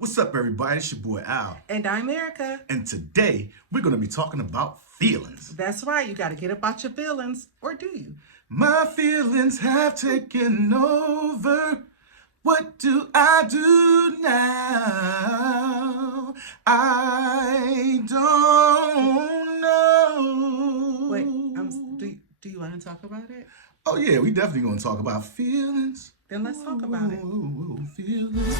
What's up, everybody? It's your boy Al. And I'm Erica. And today we're going to be talking about feelings. That's right. You got to get about your feelings. Or do you? My feelings have taken over. What do I do now? I don't know. Wait, do you want to talk about it? Oh, yeah, we definitely going to talk about feelings. Then let's talk about it. Feelings.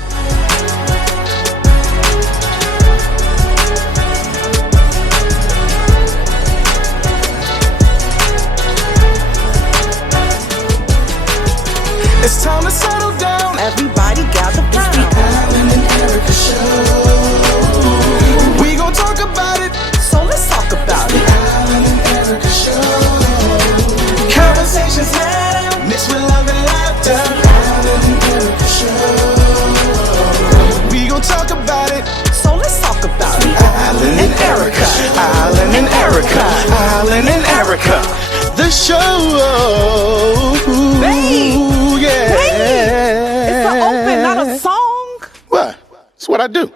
It's time to settle down. Everybody gather round. It's the Allen and Erika show. We gon' talk about it. So let's talk about It's it. the Allen and Erika show. Conversations now, mixed with love and laughter. It's the Allen and Erika show. We gon' talk about it. So let's talk about it. Allen and Erika. Allen and Erika. Allen and Erika. The show. Babe. Yeah. It's an open, not a song. What? That's what I do.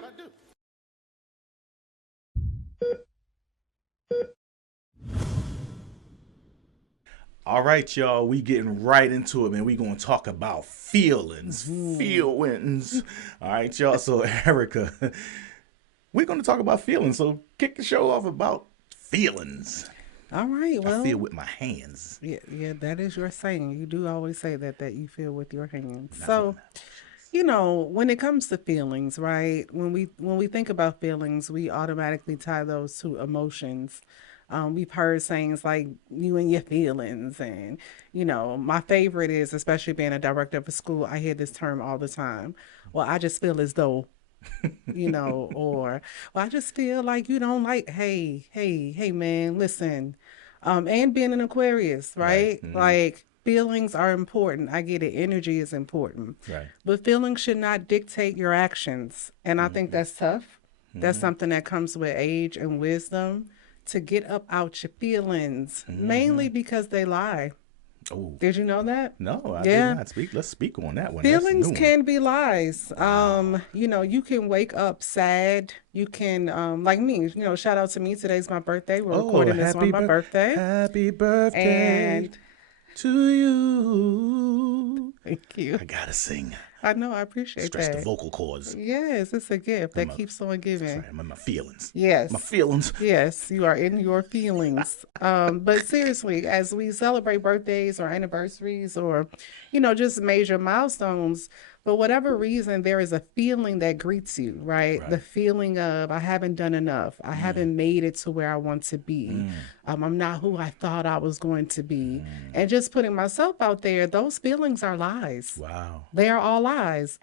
All right, y'all. We getting right into it, man. We gonna talk about feelings. Feelings. All right, y'all. So, Erica, we're gonna talk about feelings. So, kick the show off about feelings. All right. Well, I feel with my hands. yeah, that is your saying. You do always say that you feel with your hands. So, when it comes to feelings, right? When we think about feelings, we automatically tie those to emotions. We've heard sayings like "you and your feelings," and my favorite is, especially being a director of a school, I hear this term all the time. Well, I just feel as though, or well, I just feel like you don't like. Hey, man, listen. And being an Aquarius, right? Like feelings are important. I get it. Energy is important, Right. but feelings should not dictate your actions, and I think that's tough. That's something that comes with age and wisdom, to get up out your feelings, mainly because they lie. Oh. Did you know that? No, I Yeah. did not speak. Let's speak on that one. Feelings That's a new can be lies. You can wake up sad. You can, like me, shout out to me. Today's my birthday. We're one. recording this on my birthday. Happy birthday And to you. thank you. I gotta sing. I know, I appreciate Stretch the that. vocal cords. Yes, it's a gift that keeps on giving. Sorry, I'm in my feelings. Yes. My feelings. Yes, you are in your feelings. But seriously, as we celebrate birthdays or anniversaries or, just major milestones, for whatever reason, there is a feeling that greets you, right? The feeling of, I haven't done enough. I haven't made it to where I want to be. I'm not who I thought I was going to be. And just putting myself out there, those feelings are lies. Wow. They are all lies.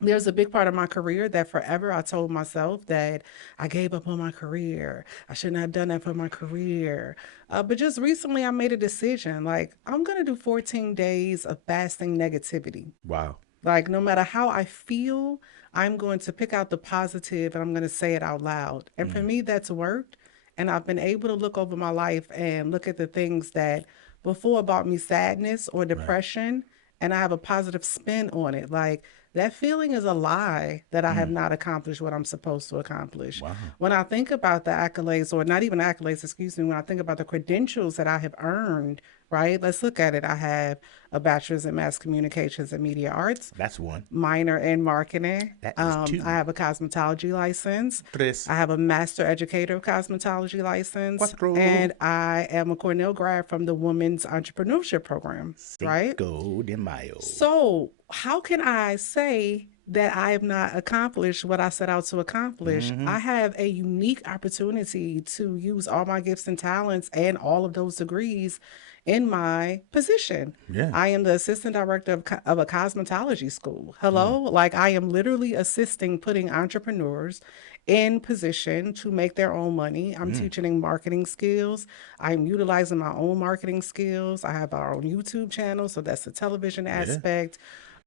There's a big part of my career that forever I told myself that I gave up on my career. I shouldn't have done that for my career. But just recently I made a decision, like, I'm going to do 14 days of fasting negativity. Wow. Like, no matter how I feel, I'm going to pick out the positive and I'm going to say it out loud. And for me, that's worked. And I've been able to look over my life and look at the things that before brought me sadness or depression, and I have a positive spin on it. Like, that feeling is a lie that I have not accomplished what I'm supposed to accomplish. Wow. When I think about the accolades, or not even accolades, excuse me, when I think about the credentials that I have earned, right? Let's look at it. I have a bachelor's in mass communications and media arts, That's one. minor in marketing. That is two. I have a cosmetology license. Tres. I have a master educator of cosmetology license. Cuatro. And I am a Cornell grad from the Women's Entrepreneurship Program, right? Cinco de Mayo. So how can I say that I have not accomplished what I set out to accomplish? I have a unique opportunity to use all my gifts and talents and all of those degrees in my position. Yeah. I am the assistant director of a cosmetology school. Hello? Like, I am literally assisting putting entrepreneurs in position to make their own money. I'm teaching them marketing skills. I'm utilizing my own marketing skills. I have our own YouTube channel, so that's the television aspect.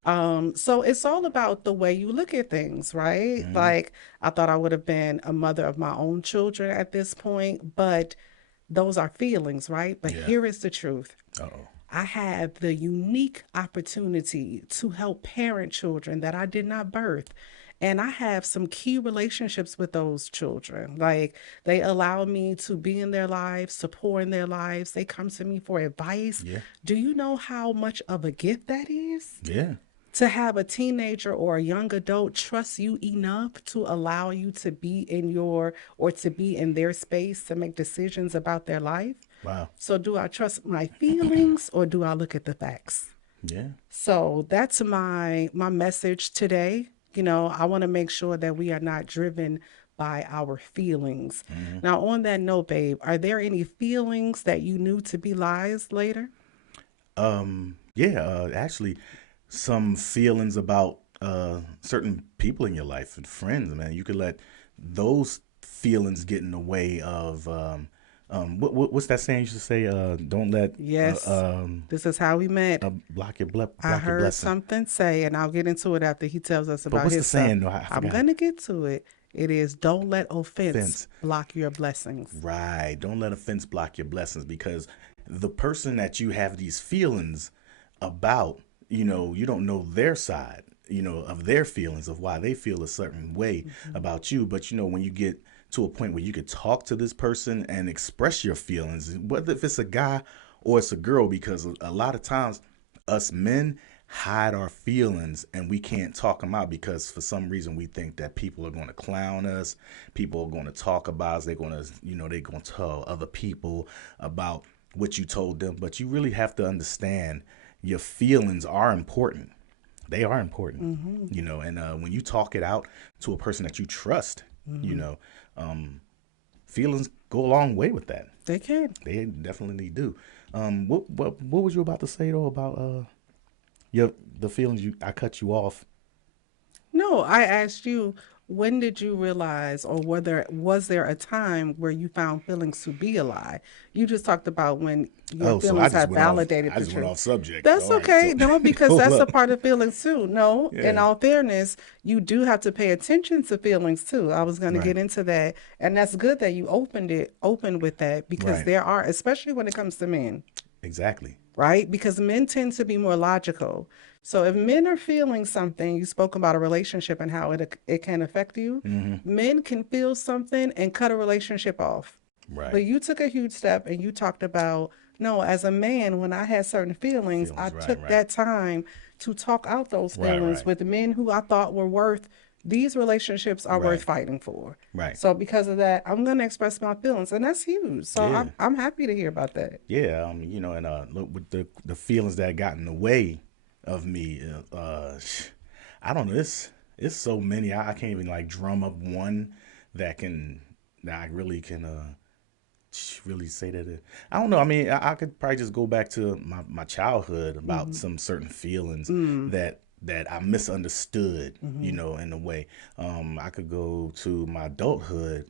So it's all about the way you look at things, right? Like, I thought I would have been a mother of my own children at this point, but those are feelings, right? But here is the truth. Uh-oh. I have the unique opportunity to help parent children that I did not birth. And I have some key relationships with those children. Like they allow me to be in their lives, to pour in their lives. They come to me for advice. Yeah. Do you know how much of a gift that is? Yeah. To have a teenager or a young adult trust you enough to allow you to be in your or to be in their space to make decisions about their life. Wow. So, do I trust my feelings or do I look at the facts? Yeah. So, that's my message today. You know, I want to make sure that we are not driven by our feelings. Now, on that note, babe, are there any feelings that you knew to be lies later? Yeah, actually, some feelings about certain people in your life and friends, man. You could let those feelings get in the way of what's that saying you should say? Don't let Yes, this is how we met. block your I block your heard blessing. something say, and I'll get into it after he tells us But about what's the his stuff. saying? No, I I'm forgot. going to get to it. It is don't let offense Offense. block your blessings. Right. Don't let offense block your blessings because the person that you have these feelings about, you don't know their side, of their feelings of why they feel a certain way about you. But, when you get to a point where you could talk to this person and express your feelings, whether if it's a guy or it's a girl, because a lot of times us men hide our feelings and we can't talk them out because for some reason we think that people are going to clown us, people are going to talk about us, they're going to they're going to tell other people about what you told them. But you really have to understand your feelings are important. They are important. And when you talk it out to a person that you trust, feelings go a long way with that. They can. They definitely do. What was you about to say though about your the feelings I cut you off? No, I asked you, when did you realize, or whether was there a time where you found feelings to be a lie? You just talked about when your Oh, so I feelings just had went off. validated I the just went truth. off subject. That's All right, okay. so No, because hold that's a up. part of feelings too. No, in Yeah. all fairness, you do have to pay attention to feelings too. I was going to Right. get into that. And that's good that you opened with that because Right. there are, especially when it comes to men, Exactly. right? Because men tend to be more logical. So if men are feeling something, you spoke about a relationship and how it can affect you. Men can feel something and cut a relationship off. Right. But you took a huge step and you talked about, no, as a man, when I had certain feelings, I Feelings. Right. took Right. that time to talk out those Right. feelings Right. with men who I thought were worth, these relationships are worth Right. fighting for. Right. So because of that, I'm going to express my feelings. And that's huge. So Yeah. I'm happy to hear about that. Yeah. And look, with the feelings that got in the way of me, I don't know. It's so many. I can't even like drum up one that I really can really say that I don't know. I mean, I could probably just go back to my childhood about some certain feelings that I misunderstood, in a way. I could go to my adulthood.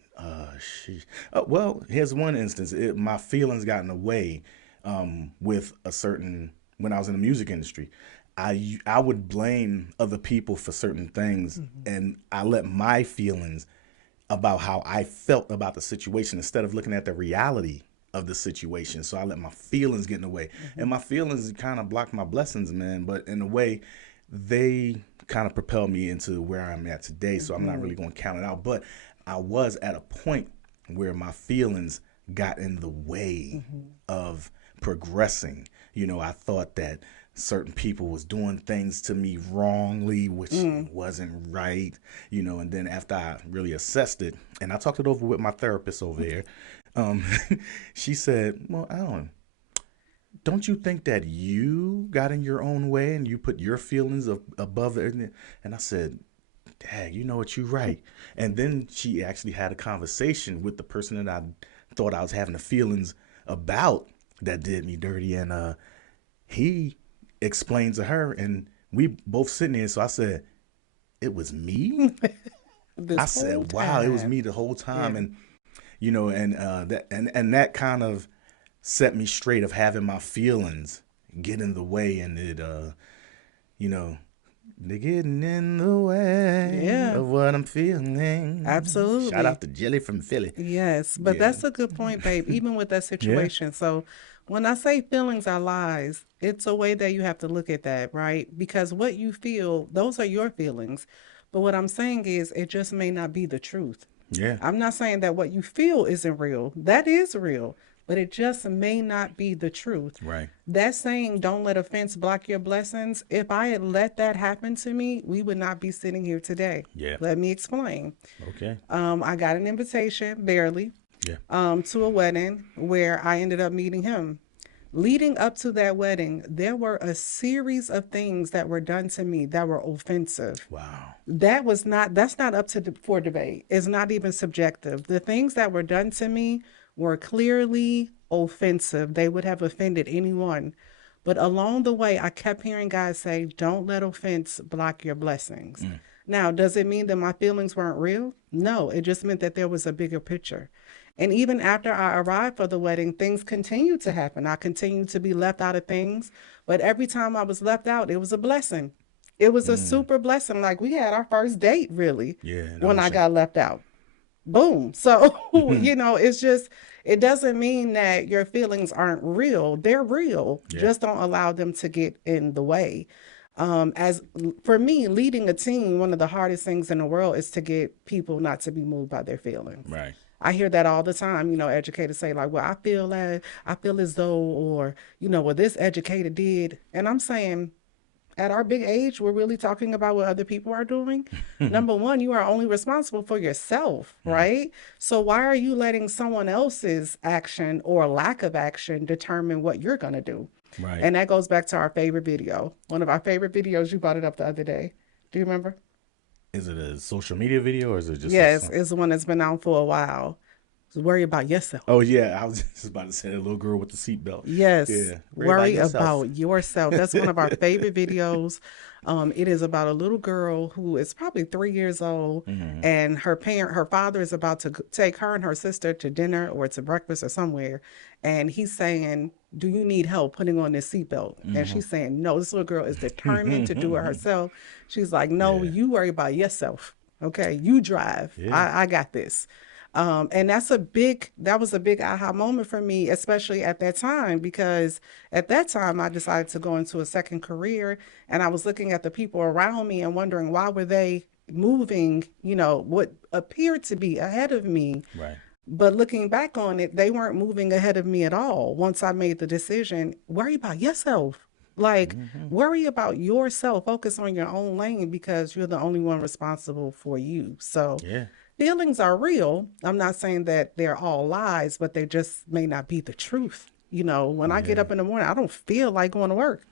Well, here's one instance. My feelings got in the way with a certain when I was in the music industry. I would blame other people for certain things, and I let my feelings about how I felt about the situation instead of looking at the reality of the situation. So I let my feelings get in the way. And my feelings kind of blocked my blessings, man. But in a way, they kind of propelled me into where I'm at today. So I'm not really going to count it out. But I was at a point where my feelings got in the way of progressing. I thought that certain people was doing things to me wrongly, which wasn't right, and then after I really assessed it, and I talked it over with my therapist over here, she said, well, Alan, don't you think that you got in your own way and you put your feelings above it? And I said, Dad, you know what, you're right. And then she actually had a conversation with the person that I thought I was having the feelings about that did me dirty, and he explained to her, and we both sitting there. So I said, it was me? This I whole said, wow, it was time. me the whole time. Yeah. And that kind of set me straight of having my feelings get in the way, and you know, they're getting in the way Yeah, of what I'm feeling. Shout absolutely. out to Jelly from Philly. Yes, but Yeah. that's a good point, babe, even with that Yeah. situation. So when I say feelings are lies, it's a way that you have to look at that, right? Because what you feel, those are your feelings. But what I'm saying is, it just may not be the truth. Yeah. I'm not saying that what you feel isn't real. That is real, but it just may not be the truth. Right. That saying, don't let offense block your blessings, if I had let that happen to me, we would not be sitting here today. Yeah. Let me explain. Okay. I got an invitation, barely, Yeah. to a wedding where I ended up meeting him. Leading up to that wedding, there were a series of things that were done to me that were offensive. Wow. That's not up to for debate. It's not even subjective. The things that were done to me were clearly offensive. They would have offended anyone. But along the way, I kept hearing guys say, don't let offense block your blessings. Now, does it mean that my feelings weren't real? No, it just meant that there was a bigger picture. And even after I arrived for the wedding, things continued to happen. I continued to be left out of things. But every time I was left out, it was a blessing. It was a super blessing. Like, we had our first date, really, Yeah. when I got left out. Boom. So, it's just, it doesn't mean that your feelings aren't real. They're real. Yeah. Just don't allow them to get in the way. As for me, leading a team, one of the hardest things in the world is to get people not to be moved by their feelings. Right. I hear that all the time. Educators say like, well, I feel as though, or, well, this educator did. And I'm saying, at our big age, we're really talking about what other people are doing. Number one, you are only responsible for yourself, right? So why are you letting someone else's action or lack of action determine what you're going to do? Right. And that goes back to our favorite video. One of our favorite videos, you brought it up the other day. Do you remember? Is it a social media video or is it just Yes, it's the one that's been out for a while. So worry about yourself. Oh yeah, I was just about to say that little girl with the seatbelt. Yes. Yeah. Worry about yourself. That's one of our favorite videos. It is about a little girl who is probably 3 years old, and her father is about to take her and her sister to dinner or to breakfast or somewhere. And he's saying, do you need help putting on this seatbelt? And she's saying, no, this little girl is determined to do it herself. She's like, no, you worry about yourself. Okay. You drive. Yeah. I got this. And that was a big aha moment for me, especially at that time, because at that time I decided to go into a second career, and I was looking at the people around me and wondering, why were they moving, what appeared to be ahead of me. Right. But looking back on it, they weren't moving ahead of me at all. Once I made the decision, worry about yourself. Like, worry about yourself, focus on your own lane, because you're the only one responsible for you. So Yeah. feelings are real. I'm not saying that they're all lies, but they just may not be the truth. When I get up in the morning, I don't feel like going to work.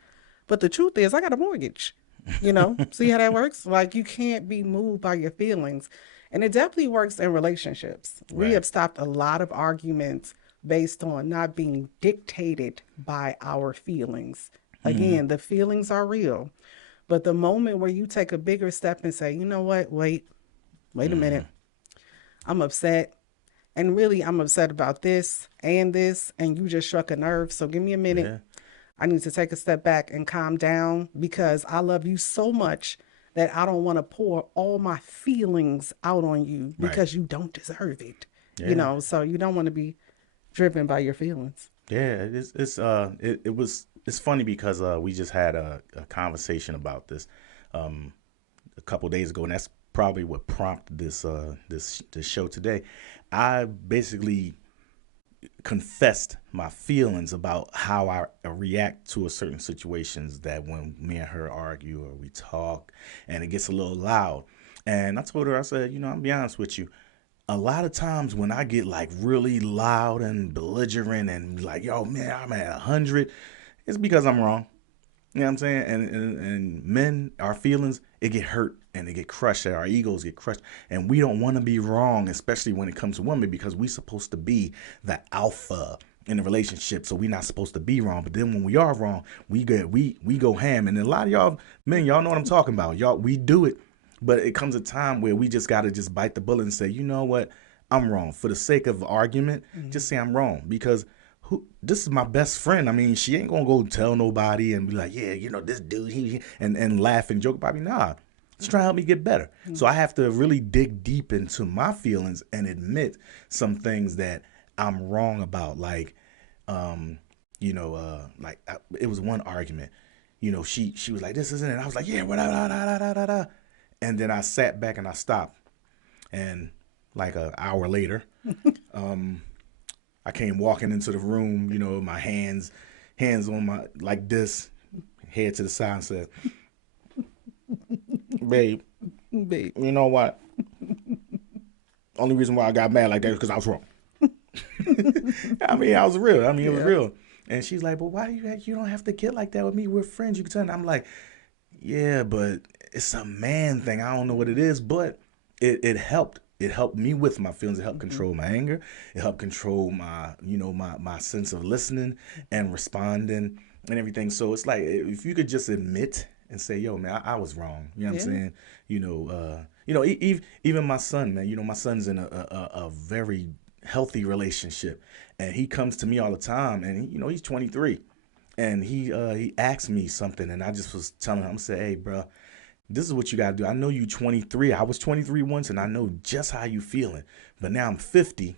But the truth is, I got a mortgage. See how that works? Like, you can't be moved by your feelings. And it definitely works in relationships. We Right. have stopped a lot of arguments based on not being dictated by our feelings. Again, the feelings are real. But the moment where you take a bigger step and say, you know what, wait a minute. I'm upset. And really, I'm upset about this, and you just struck a nerve. So give me a minute. Yeah. I need to take a step back and calm down, because I love you so much that I don't want to pour all my feelings out on you, because you don't deserve it. Yeah. So you don't want to be driven by your feelings. Yeah, it's funny because we just had a conversation about this a couple days ago, and that's probably what prompted this show today. I basically confessed my feelings about how I react to a certain situations, that when me and her argue or we talk and it gets a little loud. And I told her, I said, I'll be honest with you. A lot of times when I get like really loud and belligerent and like, yo, man, I'm at 100, it's because I'm wrong. You know what I'm saying? And men, our feelings, it get hurt and they get crushed. Our egos get crushed. And we don't want to be wrong, especially when it comes to women, because we're supposed to be the alpha in the relationship. So we're not supposed to be wrong. But then when we are wrong, we go ham. And a lot of y'all men, y'all know what I'm talking about. Y'all, we do it. But it comes a time where we just got to just bite the bullet and say, you know what? I'm wrong. For the sake of argument, just say I'm wrong, because this is my best friend. I mean, she ain't gonna go tell nobody and be like, yeah, this dude, and laugh and joke about me. Nah, she's trying to help me get better. So I have to really dig deep into my feelings and admit some things that I'm wrong about. Like, it was one argument. She was like, this isn't it. I was like, yeah, what, da, da, da, da, da, da. And then I sat back and I stopped. And like an hour later, I came walking into the room, you know, my hands on my, like this, head to the side and said, babe, Babe. you know what? Only reason why I got mad like that is because I was wrong. I mean, I was real. I mean, it was real. And she's like, but why you don't have to get like that with me? We're friends. You can tell. And I'm like, yeah, but it's a man thing. I don't know what it is, but it helped. It helped me with my feelings. It helped control my anger. It helped control my, you know, my sense of listening and responding and everything. So it's like, if you could just admit and say, yo, man, I was wrong. You know what I'm saying? You know, even my son, man, you know, my son's in a very healthy relationship, and he comes to me all the time, and you know, he's 23, and he asked me something, and I just was telling him, I'm saying, hey, bro, this is what you got to do. I know you 23. I was 23 once, and I know just how you feeling. But now I'm 50,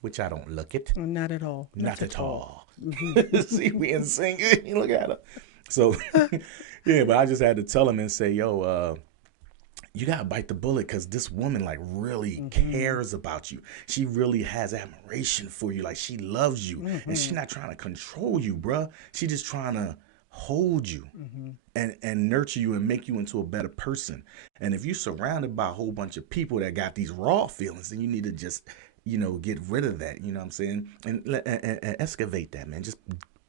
which I don't look it. Not at all. Not at all. See, we in sync. Look at her. So, yeah, but I just had to tell him and say, yo, you got to bite the bullet, because this woman, like, really cares about you. She really has admiration for you. Like, she loves you. And she's not trying to control you, bruh. She just trying to hold you and nurture you and make you into a better person. And if you're surrounded by a whole bunch of people that got these raw feelings, then you need to just, you know, get rid of that. You know what I'm saying? And excavate that, man. Just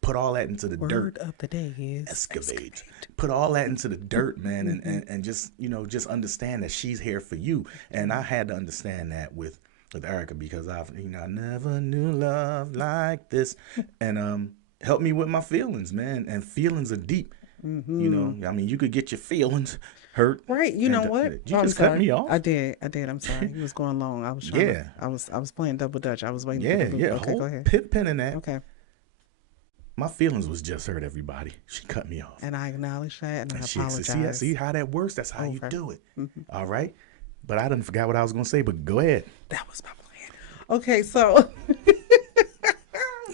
put all that into the dirt. Word of the day is Excavate. Put all that into the dirt, man, and just, you know, just understand that she's here for you. And I had to understand that with Erika, because I never knew love like this. And help me with my feelings, man. And feelings are deep. You know, I mean, you could get your feelings hurt. right. You know what? Did you I'm just cut sorry. me off? I did. I'm sorry. He was going long. I was trying. Yeah. I was playing double dutch. I was waiting. Yeah, for the yeah. Okay, Hold go ahead. pin in that. Okay. My feelings was just hurt, everybody. She cut me off. And I acknowledge that, and I And apologize. see how that works? That's how you Over. do it. All right? But I done forgot what I was going to say, but go ahead. That was my plan. Okay, so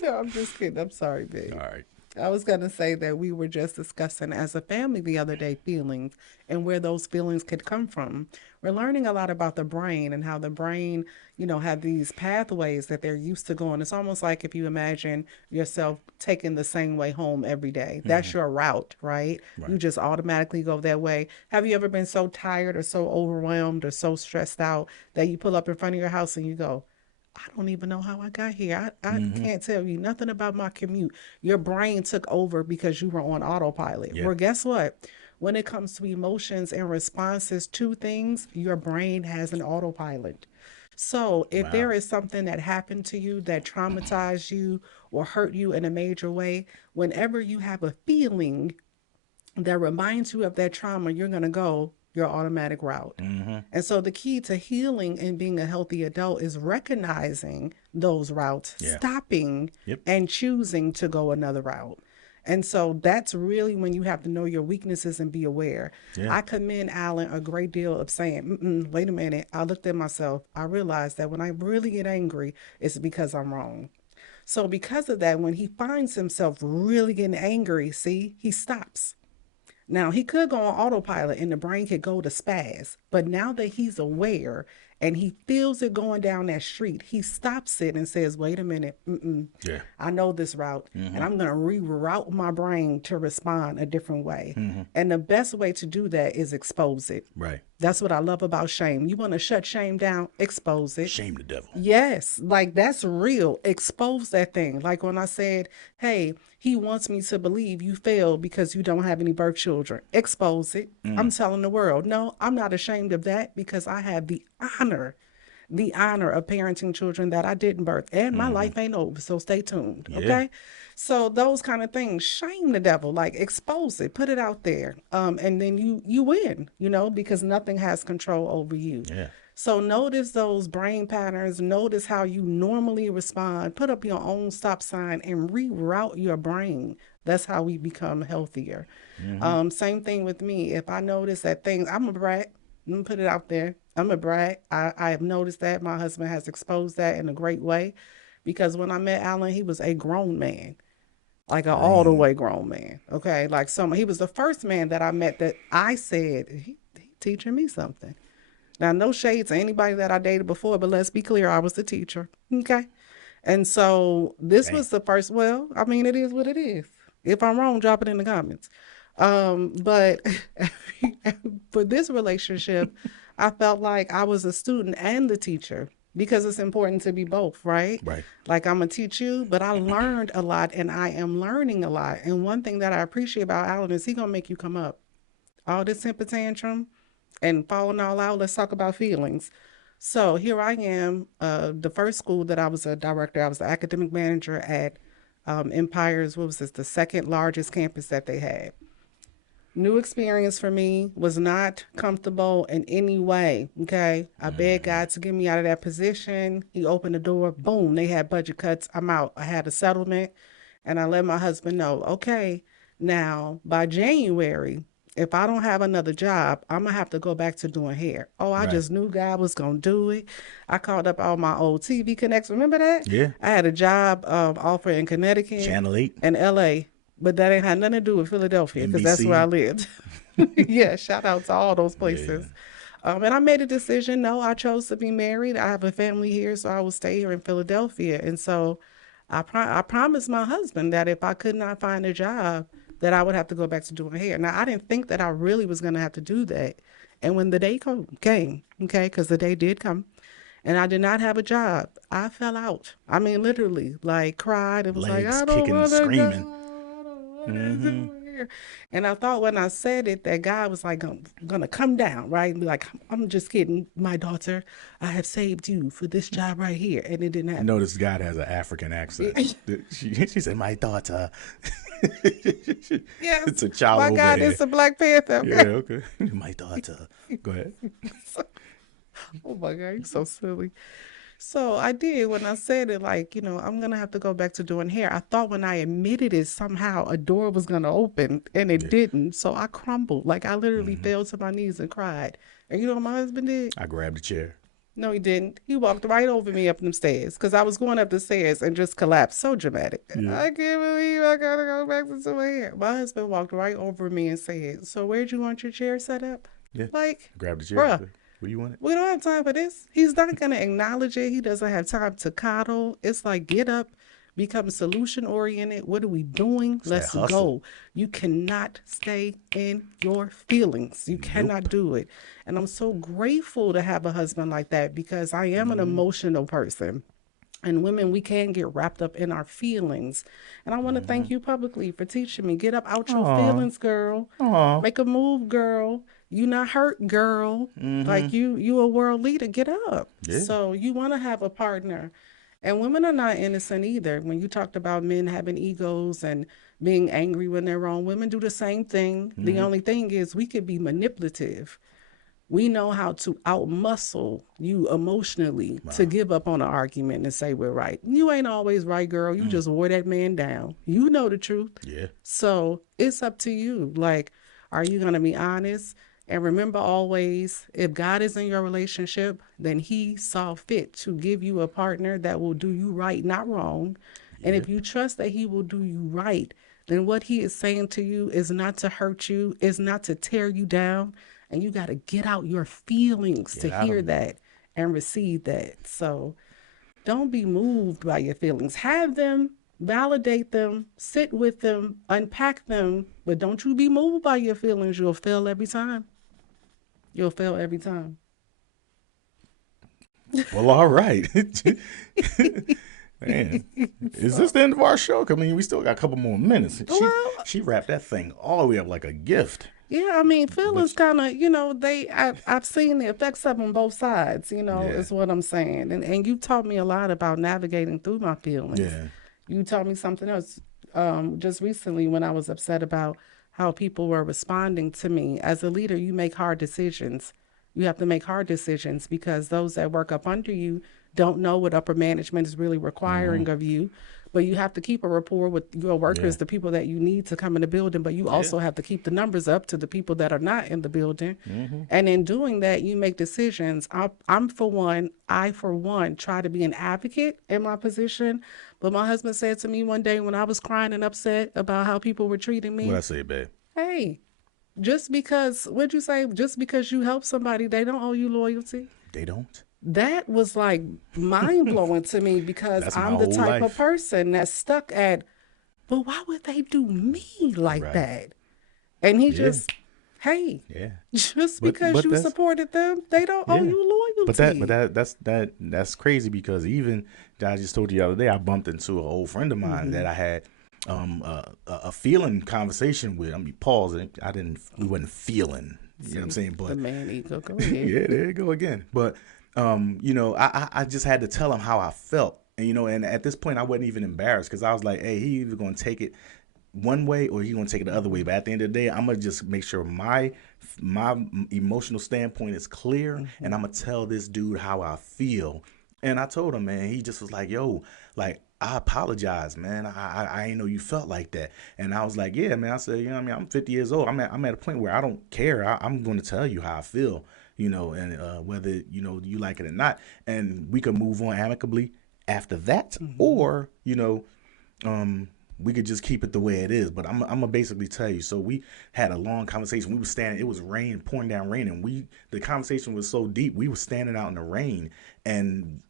no, I'm just kidding. I'm sorry, babe. All right. I was going to say that we were just discussing as a family the other day feelings and where those feelings could come from. We're learning a lot about the brain and how the brain, you know, have these pathways that they're used to going. It's almost like if you imagine yourself taking the same way home every day. That's your route, right? You just automatically go that way. Have you ever been so tired or so overwhelmed or so stressed out that you pull up in front of your house and you go, I don't even know how I got here. I can't tell you nothing about my commute. Your brain took over because you were on autopilot. Yeah. Well, guess what? When it comes to emotions and responses to things, your brain has an autopilot. So if there is something that happened to you that traumatized you or hurt you in a major way, whenever you have a feeling that reminds you of that trauma, you're going to go your automatic route. And so the key to healing and being a healthy adult is recognizing those routes, stopping and choosing to go another route. And so that's really when you have to know your weaknesses and be aware. I commend Allen a great deal of saying, wait a minute, I looked at myself. I realized that when I really get angry, it's because I'm wrong. So because of that, when he finds himself really getting angry, see, he stops. Now, he could go on autopilot and the brain could go to spaz, but now that he's aware and he feels it going down that street, he stops it and says, wait a minute, I know this route, and I'm going to reroute my brain to respond a different way. And the best way to do that is expose it. Right. That's what I love about shame. You want to shut shame down, expose it. Shame the devil. Yes, like that's real. Expose that thing. Like when I said, hey, he wants me to believe you failed because you don't have any birth children. Expose it. I'm telling the world, no, I'm not ashamed of that because I have the honor of parenting children that I didn't birth. And my life ain't over, so stay tuned. Okay? So those kind of things, shame the devil, like expose it, put it out there. And then you win, you know, because nothing has control over you. Yeah. So notice those brain patterns, notice how you normally respond, put up your own stop sign and reroute your brain. That's how we become healthier. Same thing with me. If I notice that things, I'm a brat, I'm gonna put it out there. I'm a brat. I have noticed that. My husband has exposed that in a great way because when I met Allen, he was a grown man. Like an all the way grown man. Okay. Like he was the first man that I met that I said, he teaching me something. Now, no shade to anybody that I dated before, but let's be clear, I was the teacher. Okay. And so this Dang. was the first, well, I mean, it is what it is. If I'm wrong, drop it in the comments. But for this relationship, I felt like I was a student and the teacher because it's important to be both, right? Right. Like I'm gonna teach you, but I learned a lot and I am learning a lot. And one thing that I appreciate about Alan is he gonna make you come up. All this temper tantrum and falling all out, let's talk about feelings. So here I am, the first school that I was a director, I was the academic manager at Empire's, what was this, the second largest campus that they had. New experience for me, was not comfortable in any way. Okay. I begged God to get me out of that position. He opened the door, boom, they had budget cuts. I'm out. I had a settlement and I let my husband know, okay, now by January, if I don't have another job, I'm gonna have to go back to doing hair. Oh, I Right. just knew God was gonna do it. I called up all my old TV connects. Remember that? Yeah. I had a job offer in Connecticut Channel 8. and LA, but that ain't had nothing to do with Philadelphia because that's where I NBC. lived. Yeah, shout out to all those places. And I made a decision. No, I chose to be married. I have a family here, so I will stay here in Philadelphia. And so I promised my husband that if I could not find a job, that I would have to go back to doing hair. Now, I didn't think that I really was going to have to do that. And when the day came, okay, because the day did come, and I did not have a job, I fell out. I mean, literally, like cried and was like, Legs I don't kicking and want to go. screaming. I don't want to do hair. And I thought when I said it, that God was like, I'm going to come down, right? And be like, I'm just kidding. My daughter, I have saved you for this job right here. And it didn't You happen. notice God has an African accent. She said, my daughter. Yes. It's a child My over God, there. it's a Black Panther. Yeah, okay. My daughter. Go ahead. Oh my God, you're so silly. So I did when I said it, like, I'm gonna have to go back to doing hair. I thought when I admitted it, somehow a door was gonna open and it didn't. So I crumbled. Like I literally fell to my knees and cried. And you know what my husband did? I grabbed a chair. No, he didn't. He walked right over me up them stairs because I was going up the stairs and just collapsed. So dramatic. Yeah. I can't believe I gotta go back to doing hair. My husband walked right over me and said, so where'd you want your chair set up? Yeah. Like, Grabbed a chair. bruh. Where you want it? We don't have time for this. He's not going to acknowledge it. He doesn't have time to coddle. It's like, get up, become solution oriented. What are we doing? Let's that hustle. go. You cannot stay in your feelings. You cannot do it. And I'm so grateful to have a husband like that because I am an emotional person. And women, we can get wrapped up in our feelings. And I want to thank you publicly for teaching me. Get up out your feelings, girl. Make a move, girl. You not hurt, girl. Like you a world leader. Get up. Yeah. So you want to have a partner. And women are not innocent either. When you talked about men having egos and being angry when they're wrong, women do the same thing. The only thing is we could be manipulative. We know how to outmuscle you emotionally to give up on an argument and say we're right. You ain't always right, girl. You just wore that man down. You know the truth. Yeah. So it's up to you. Like, are you going to be honest? And remember always, if God is in your relationship, then he saw fit to give you a partner that will do you right, not wrong. And if you trust that he will do you right, then what he is saying to you is not to hurt you, is not to tear you down. And you got to get out your feelings Get to out hear 'em. that and receive that. So don't be moved by your feelings. Have them, validate them, sit with them, unpack them, but don't you be moved by your feelings. You'll fail every time. You'll fail every time. Well, all right. Man, is this the end of our show? I mean, we still got a couple more minutes. She wrapped that thing all the way up like a gift. Yeah, I mean, feelings kind of, I've seen the effects of them both sides, is what I'm saying. And you taught me a lot about navigating through my feelings. Yeah. You taught me something else just recently when I was upset about how people were responding to me. As a leader, you make hard decisions. You have to make hard decisions because those that work up under you don't know what upper management is really requiring of you. But you have to keep a rapport with your workers, the people that you need to come in the building. But you also have to keep the numbers up to the people that are not in the building. And in doing that, you make decisions. I for one, try to be an advocate in my position. But my husband said to me one day when I was crying and upset about how people were treating me, What I say, babe? hey, just because, what'd you say? Just because you help somebody, they don't owe you loyalty. They don't. That was like mind blowing to me because That's my I'm the whole type of life. person that's stuck at, but why would they do me like Right. that? And he Yeah. just, hey, Yeah. just because But you that's supported them, they don't owe yeah. you But loyalty. that's crazy because even I just told you the other day I bumped into an old friend of mine that I had a feeling conversation with. I mean, pause. We wasn't feeling. You know what I'm saying? The But man ego, go ahead. yeah, there you go again. But I just had to tell him how I felt. And at this point I wasn't even embarrassed because I was like, hey, he either gonna take it one way or he gonna take it the other way. But at the end of the day, I'm gonna just make sure my emotional standpoint is clear, and I'm gonna tell this dude how I feel. And I told him, man, he just was like, yo, like, I apologize, man. I ain't know you felt like that. And I was like, yeah, man. I said, you know what I mean? I'm 50 years old. I'm at a point where I don't care. I'm going to tell you how I feel, and whether, you like it or not. And we can move on amicably after that. Or, we could just keep it the way it is. But I'm gonna basically tell you. So we had a long conversation. We were standing. It was rain, pouring down rain, and the conversation was so deep. We were standing out in the rain, and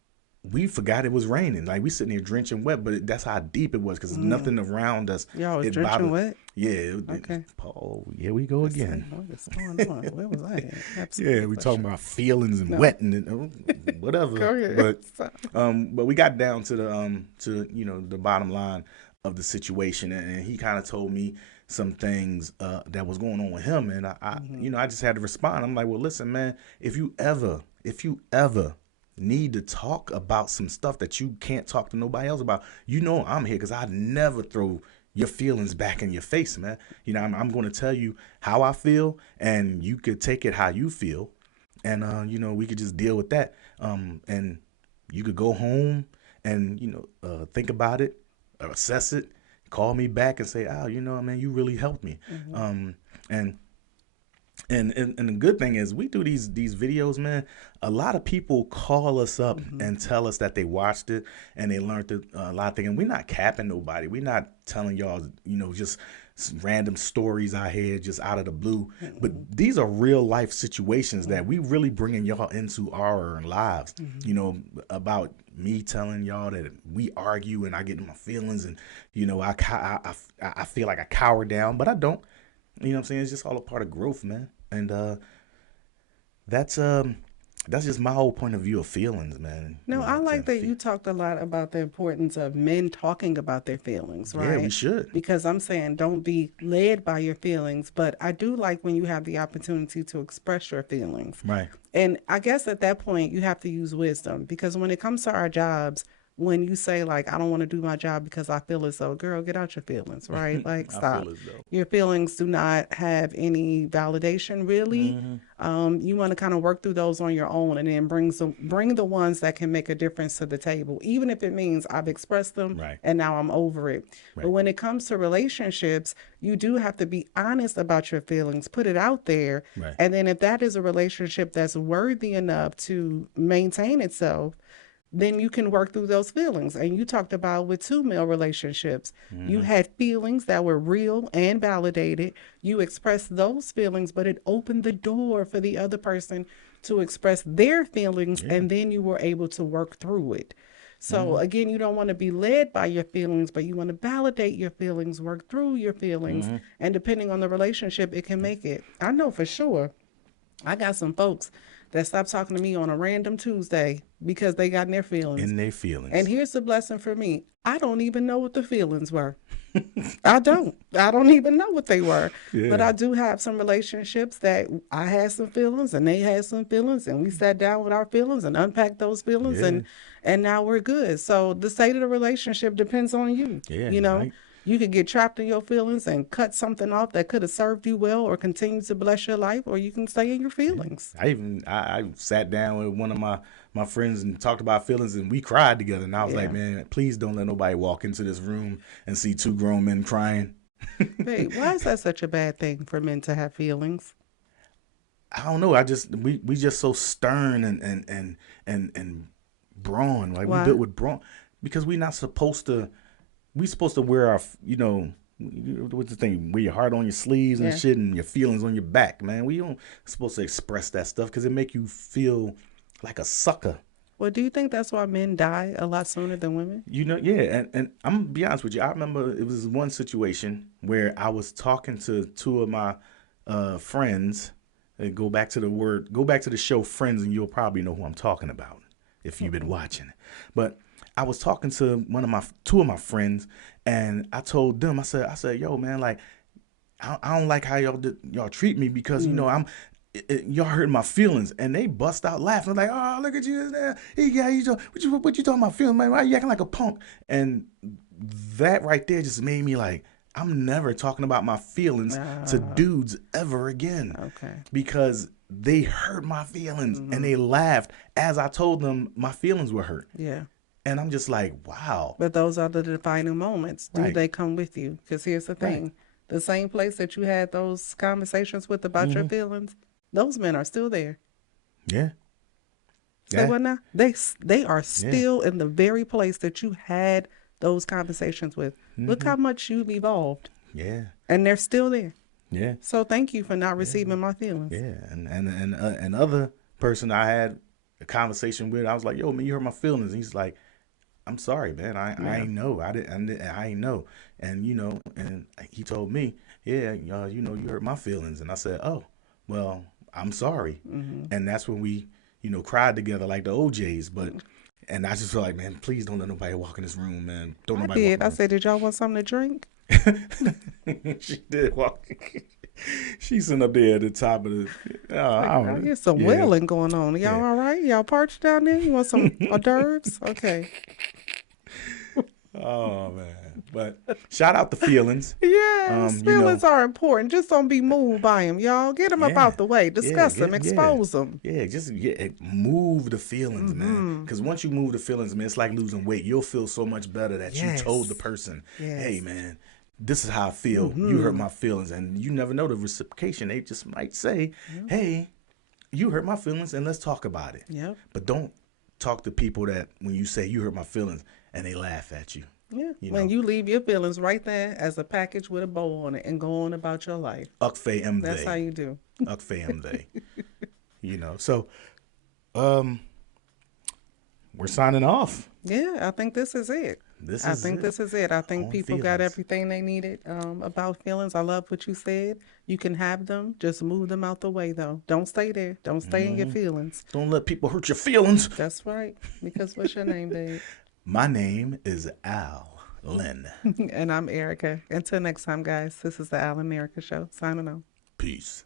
we forgot it was raining. Like we sitting there drenching wet, but that's how deep it was because nothing around us. Y'all was It drenching bothered. wet? Yeah. Okay. Oh, here we go again. What's going on? Where was I at? Absolutely. Yeah, we for talking sure. about feelings and wet and whatever. Go ahead. But we got down to the bottom line of the situation, and he kind of told me some things that was going on with him, and I just had to respond. I'm like, well, listen, man, if you ever need to talk about some stuff that you can't talk to nobody else about, I'm here because I never throw your feelings back in your face, man. I'm going to tell you how I feel, and you could take it how you feel, and we could just deal with that. And you could go home and think about it, assess it, call me back and say, oh, man, you really helped me. And the good thing is we do these videos, man. A lot of people call us up and tell us that they watched it and they learned a lot of things. And we're not capping nobody. We're not telling y'all, just random stories out here just out of the blue. But these are real life situations that we really bringing y'all into our lives. About me telling y'all that we argue and I get in my feelings and I feel like I cower down, but I don't. You know what I'm saying? It's just all a part of growth, man. And that's just my whole point of view of feelings, man. No, I like that and you talked a lot about the importance of men talking about their feelings, right? Yeah, we should. Because I'm saying don't be led by your feelings, but I do like when you have the opportunity to express your feelings. Right. And I guess at that point, you have to use wisdom because when it comes to our jobs, when you say like I don't want to do my job because I feel as though, girl, get out your feelings, right? Like I stop. feel as though. Your feelings do not have any validation really. You want to kind of work through those on your own and then bring the ones that can make a difference to the table, even if it means I've expressed them Right. and now I'm over it. But when it comes to relationships, you do have to be honest about your feelings, put it out there. Right. And then if that is a relationship that's worthy enough to maintain itself, then you can work through those feelings. And you talked about with 2 male relationships, you had feelings that were real and validated. You expressed those feelings, but it opened the door for the other person to express their feelings, and then you were able to work through it. So again, you don't want to be led by your feelings, but you want to validate your feelings, work through your feelings, and depending on the relationship, it can make it. I know for sure, I got some folks that stopped talking to me on a random Tuesday because they got in their feelings. In their feelings. And here's the blessing for me. I don't even know what the feelings were. I don't even know what they were. Yeah. But I do have some relationships that I had some feelings and they had some feelings and we sat down with our feelings and unpacked those feelings and now we're good. So the state of the relationship depends on you. Yeah, right. You could get trapped in your feelings and cut something off that could have served you well or continue to bless your life, or you can stay in your feelings. I sat down with one of my friends and talked about feelings, and we cried together. And I was like, man, please don't let nobody walk into this room and see 2 grown men crying. Hey, why is that such a bad thing for men to have feelings? I don't know. We just so stern and brawn. Like Why? we built with brawn because we're not supposed to. We supposed to wear our what's the thing? Wear your heart on your sleeves and Yeah. shit, and your feelings on your back, man. We don't supposed to express that stuff because it make you feel like a sucker. Well, do you think that's why men die a lot sooner than women? Yeah, and I'm gonna be honest with you. I remember it was one situation where I was talking to two of my friends. Go back to the show Friends, and you'll probably know who I'm talking about if you've been watching. But I was talking to two of my friends, and I told them, I said, yo, man, like, I don't like how y'all treat me because y'all hurt my feelings, and they bust out laughing like, oh, look at you, what you talking about feelings, man? Why you acting like a punk? And that right there just made me like, I'm never talking about my feelings to dudes ever again. Okay. Because they hurt my feelings and they laughed as I told them my feelings were hurt. Yeah. And I'm just like, wow. But those are the defining moments. Do Right. they come with you? Because here's the thing. Right. The same place that you had those conversations with about your feelings, those men are still there. Yeah. Say what now? They are still in the very place that you had those conversations with. Look how much you've evolved. Yeah. And they're still there. Yeah. So thank you for not receiving my feelings. Yeah. And other person I had a conversation with, I was like, yo, man, you hurt my feelings. And he's like, I'm sorry, man. I ain't know. I ain't know. And, and he told me, yeah, you hurt my feelings. And I said, oh, well, I'm sorry. And that's when we, cried together like the OJs. But, and I just feel like, man, please don't let nobody walk in this room, man. Don't I nobody did. walk I in said, did y'all want something to drink? She did walk. She's sitting up there at the top of the. I hear some wailing going on. Y'all all right? Y'all parched down there? You want some hors d'oeuvres? Okay. Oh man! But shout out the feelings. Yes, feelings are important. Just don't be moved by them, y'all. Get them up out the way. Discuss them. Expose them. Yeah, just move the feelings, man. Because once you move the feelings, man, it's like losing weight. You'll feel so much better that you told the person, "Hey, man, this is how I feel. You hurt my feelings," and you never know the reciprocation. They just might say, "Hey, you hurt my feelings, and let's talk about it." Yep. But don't talk to people that when you say you hurt my feelings and they laugh at you. Yeah. When you leave your feelings right there as a package with a bow on it and go on about your life. Ukfe M That's how you do. Ukfe M they. So we're signing off. Yeah, I think this is it. This is it. I think people got everything they needed about feelings. I love what you said. You can have them. Just move them out the way, though. Don't stay there. Don't stay in your feelings. Don't let people hurt your feelings. That's right. Because what's your name, babe? My name is Allen. And I'm Erika. Until next time, guys, this is the Allen Erika Show. Signing off. Peace.